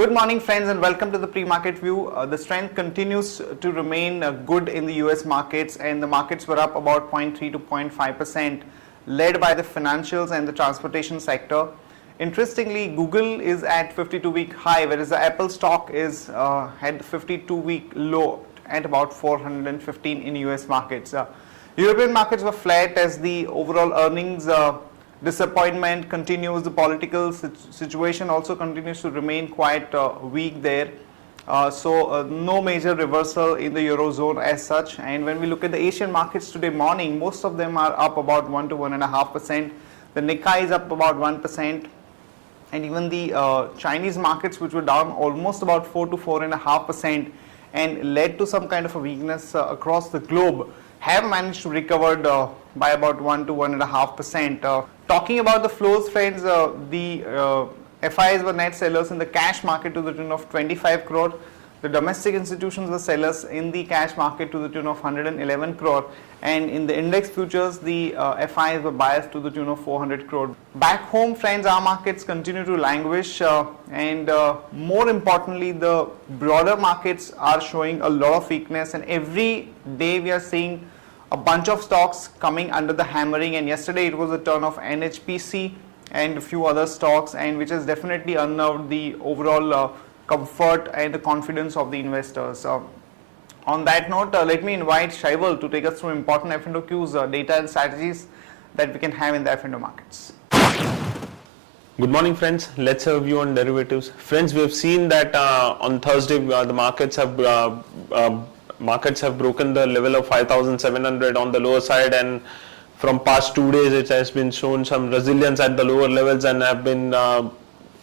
Good morning, friends, and welcome to the pre-market view. The strength continues to remain good in the US markets, and the markets were up about 0.3 to 0.5%, led by the financials and the transportation sector. Interestingly, Google is at 52-week high, whereas the Apple stock is had 52-week low at about 415 in US markets. European markets were flat as the overall earnings disappointment continues. The political situation also continues to remain quite weak there. So no major reversal in the Eurozone as such. And when we look at the Asian markets today morning, most of them are up about 1 to 1.5%. The Nikkei is up about 1%. And even the Chinese markets, which were down almost about 4 to 4.5% and led to some kind of a weakness across the globe, have managed to recover by about 1 to 1.5%. Talking about the flows, friends, the FIs were net sellers in the cash market to the tune of 25 crore. The domestic institutions were sellers in the cash market to the tune of 111 crore. And in the index futures, the FIs were buyers to the tune of 400 crore. Back home, friends, our markets continue to languish, and more importantly, the broader markets are showing a lot of weakness, and every day we are seeing a bunch of stocks coming under the hammering. And yesterday it was a turn of NHPC and a few other stocks, and which has definitely unnerved the overall comfort and the confidence of the investors. On that note, let me invite Shaival to take us through important F&O cues, data and strategies that we can have in the F&O markets. Good morning, friends. Let's have a view on derivatives. Friends, we have seen that on Thursday the markets have broken the level of 5,700 on the lower side, and from past 2 days it has been shown some resilience at the lower levels and have been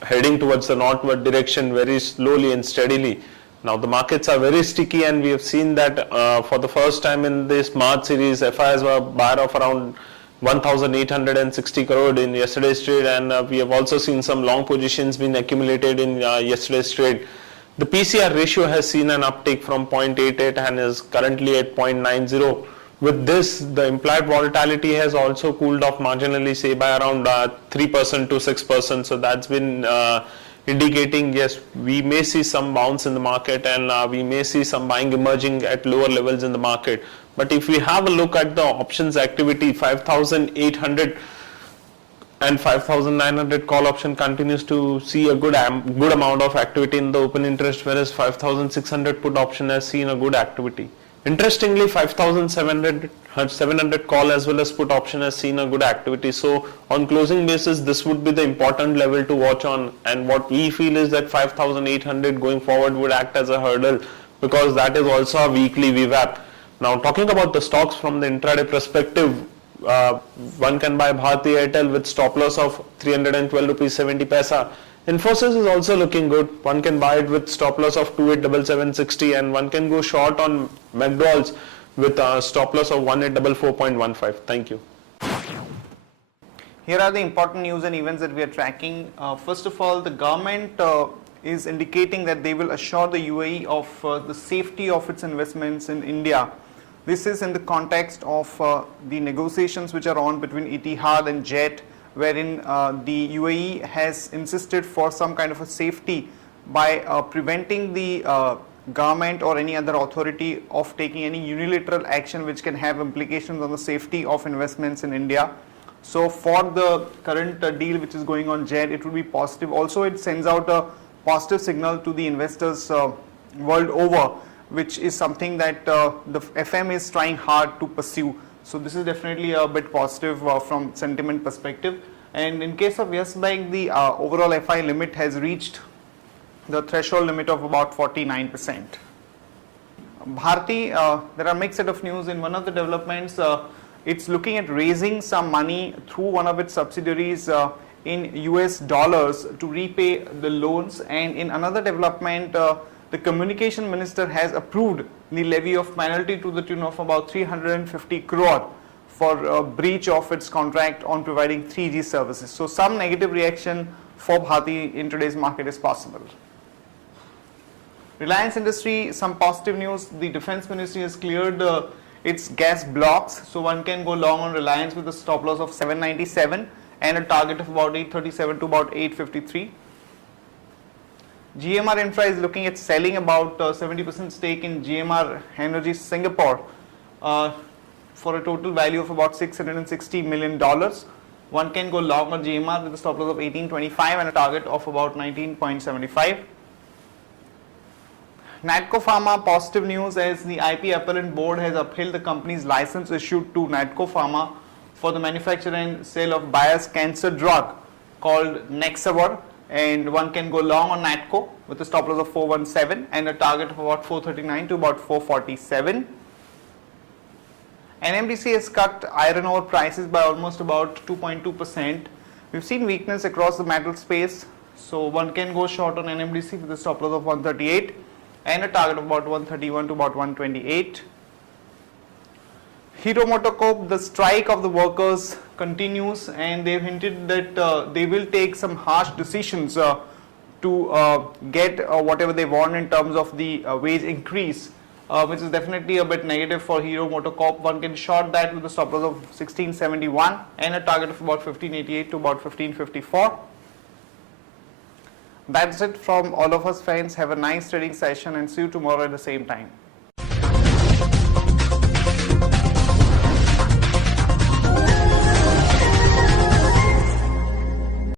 heading towards the northward direction very slowly and steadily. Now the markets are very sticky, and we have seen that for the first time in this March series, FIs were buyer of around 1,860 crore in yesterday's trade, and we have also seen some long positions being accumulated in yesterday's trade. The PCR ratio has seen an uptick from 0.88 and is currently at 0.90. With this, the implied volatility has also cooled off marginally, say by around 3% to 6%. So that's been indicating, yes, we may see some bounce in the market, and we may see some buying emerging at lower levels in the market. But if we have a look at the options activity, 5,800 and 5,900 call option continues to see a good amount of activity in the open interest, whereas 5,600 put option has seen a good activity. Interestingly, 5,700 call as well as put option has seen a good activity. So on closing basis, this would be the important level to watch on, and what we feel is that 5,800 going forward would act as a hurdle, because that is also a weekly VWAP. Now talking about the stocks from the intraday perspective, one can buy Bharti Airtel with stop loss of 312 rupees 70 paisa. Infosys is also looking good. One can buy it with stop loss of 287760, and one can go short on McDonald's with a stop loss of 1844.15. Thank you. Here are the important news and events that we are tracking. First of all, the government is indicating that they will assure the UAE of the safety of its investments in India. This is in the context of the negotiations which are on between Etihad and Jet, wherein the UAE has insisted for some kind of a safety by preventing the government or any other authority of taking any unilateral action which can have implications on the safety of investments in India. So for the current deal which is going on Jet, it will be positive. Also, it sends out a positive signal to the investors world over, which is something that the FM is trying hard to pursue. So this is definitely a bit positive from sentiment perspective. And in case of Yes Bank, the overall FI limit has reached the threshold limit of about 49%. Bharti, there are mixed set of news. In one of the developments, it's looking at raising some money through one of its subsidiaries in US dollars to repay the loans. And in another development, the communication minister has approved the levy of penalty to the tune of about 350 crore for a breach of its contract on providing 3G services. So some negative reaction for Bharti in today's market is possible. Reliance Industry, some positive news. The Defense Ministry has cleared its gas blocks, so one can go long on Reliance with a stop loss of 797 and a target of about 837 to about 853. GMR Infra is looking at selling about 70% stake in GMR Energy Singapore for a total value of about $660 million. One can go long on GMR with a stop loss of 18.25 and a target of about 19.75. Netco Pharma, positive news as the IP appellant board has upheld the company's license issued to Netco Pharma for the manufacture and sale of Bayer's cancer drug called Nexavar, and one can go long on Netco with a stop loss of 417 and a target of about 439 to about 447. NMDC has cut iron ore prices by almost about 2.2%. We've seen weakness across the metal space, so one can go short on NMDC with a stop loss of 138 and a target of about 131 to about 128. Hero MotoCorp, the strike of the workers continues, and they've hinted that they will take some harsh decisions to get whatever they want in terms of the wage increase, which is definitely a bit negative for Hero MotoCorp. One can short that with a stop loss of 1671 and a target of about 1588 to about 1554. That's it from all of us, friends. Have a nice trading session and see you tomorrow at the same time.